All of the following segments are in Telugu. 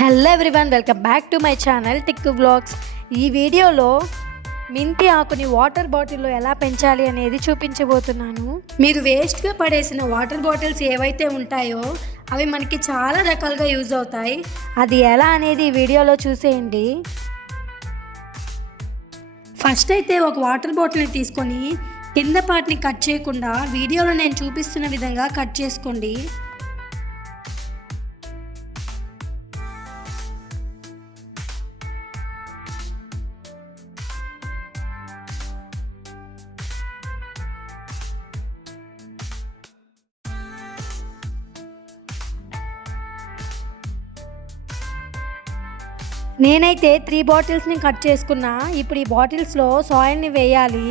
Hello everyone, welcome back to my channel Tikku vlogs. ఈ వీడియోలో మెంతి ఆకుని వాటర్ బాటిల్లో ఎలా పెంచాలి అనేది చూపించబోతున్నాను. మీరు వేస్ట్గా పడేసిన వాటర్ బాటిల్స్ ఏవైతే ఉంటాయో అవి మనకి చాలా రకాలుగా యూజ్ అవుతాయి. అది ఎలా అనేది ఈ వీడియోలో చూసేయండి. ఫస్ట్ అయితే ఒక వాటర్ బాటిల్ని తీసుకొని కింద పార్ట్ని కట్ చేయకుండా వీడియోలో నేను చూపిస్తున్న విధంగా కట్ చేసుకోండి. నేనైతే 3 బాటిల్స్ని కట్ చేసుకున్నా. ఇప్పుడు ఈ బాటిల్స్లో సాయిల్ని వేయాలి.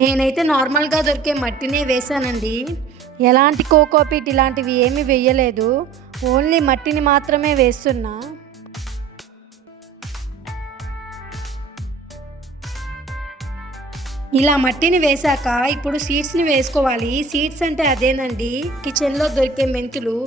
నేనైతే నార్మల్గా దొరికే మట్టినే వేసానండి. ఎలాంటి కోకోపీట్ ఇలాంటివి ఏమీ వేయలేదు, ఓన్లీ మట్టిని మాత్రమే వేస్తున్నా. ఇలా మట్టిని వేశాక ఇప్పుడు సీడ్స్ని వేసుకోవాలి. సీడ్స్ అంటే అదేనండి, కిచెన్లో దొరికే మెంతులు.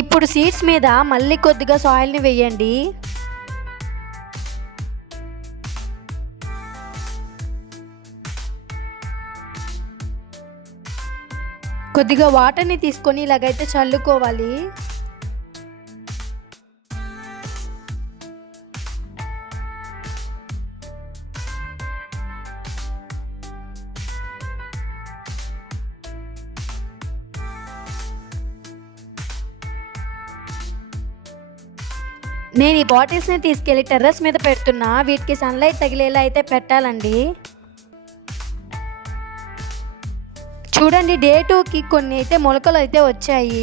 ఇప్పుడు సీడ్స్ మీద మళ్ళీ కొద్దిగా సాయిల్ని వేయండి. కొద్దిగా వాటర్ని తీసుకొని ఇలాగైతే చల్లుకోవాలి. నేను ఈ బాటిల్స్ని తీసుకెళ్ళి టెర్రస్ మీద పెడుతున్నా. వీటికి సన్లైట్ తగిలేలా అయితే పెట్టాలండి. చూడండి, డే 2కి కొన్ని అయితే మొలకలు అయితే వచ్చాయి.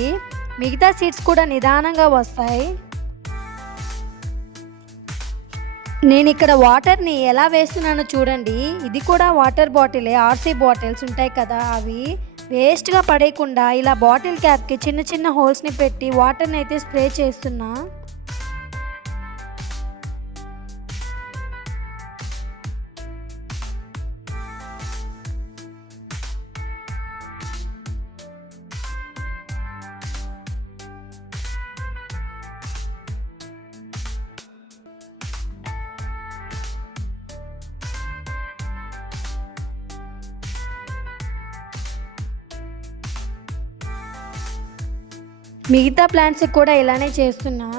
మిగతా సీడ్స్ కూడా నిదానంగా వస్తాయి. నేను ఇక్కడ వాటర్ని ఎలా వేస్తున్నానో చూడండి. ఇది కూడా వాటర్ బాటిలే, ఆర్సీ బాటిల్స్ ఉంటాయి కదా, అవి వేస్ట్గా పడేయకుండా ఇలా బాటిల్ క్యాప్కి చిన్న చిన్న హోల్స్ని పెట్టి వాటర్ని అయితే స్ప్రే చేస్తున్నా. మిగతా ప్లాంట్స్కి కూడా ఇలానే చేస్తున్నా.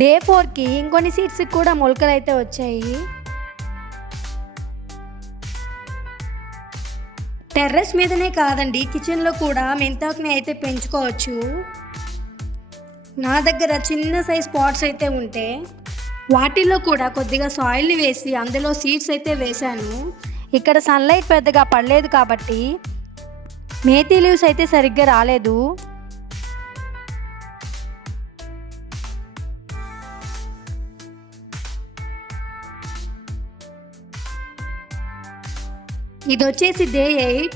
డే 4కి ఇంకొన్ని సీడ్స్కి కూడా మొలకలు అయితే వచ్చాయి. టెర్రస్ మీదనే కాదండి, కిచెన్లో కూడా మెంతాకుని అయితే పెంచుకోవచ్చు. నా దగ్గర చిన్న సైజ్ పాట్స్ అయితే ఉంటే వాటిల్లో కూడా కొద్దిగా సాయిల్ని వేసి అందులో సీడ్స్ అయితే వేశాను. ఇక్కడ సన్లైట్ పెద్దగా పడలేదు కాబట్టి మేతి లీవ్స్ అయితే సరిగ్గా రాలేదు. ఇది వచ్చేసి డే 8.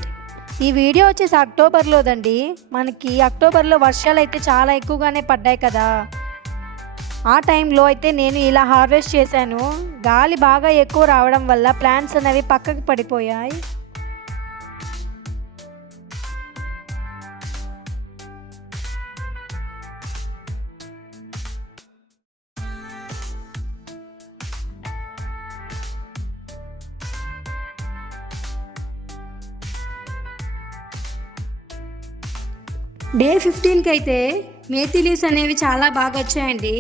ఈ వీడియో వచ్చేసి అక్టోబర్లోదండి. మనకి అక్టోబర్లో వర్షాలు అయితే చాలా ఎక్కువగానే పడ్డాయి కదా, ఆ టైంలో అయితే నేను ఇలా హార్వెస్ట్ చేశాను. గాలి బాగా ఎక్కువ రావడం వల్ల ప్లాంట్స్ అనేవి పక్కకి పడిపోయాయి. డే 15కి అయితే మేతి లీవ్స్ అనేవి చాలా బాగా వచ్చాయండి.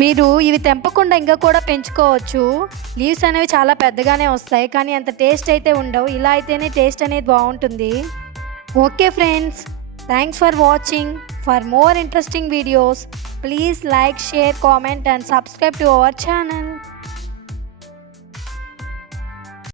మీరు ఇవి తెంపకుండా ఇంకా కూడా పెంచుకోవచ్చు. లీవ్స్ అనేవి చాలా పెద్దగానే వస్తాయి, కానీ అంత టేస్ట్ అయితే ఉండవు. ఇలా అయితేనే టేస్ట్ అనేది బాగుంటుంది. Okay friends, thanks for watching. For more interesting videos, please like, share, comment and subscribe to our channel.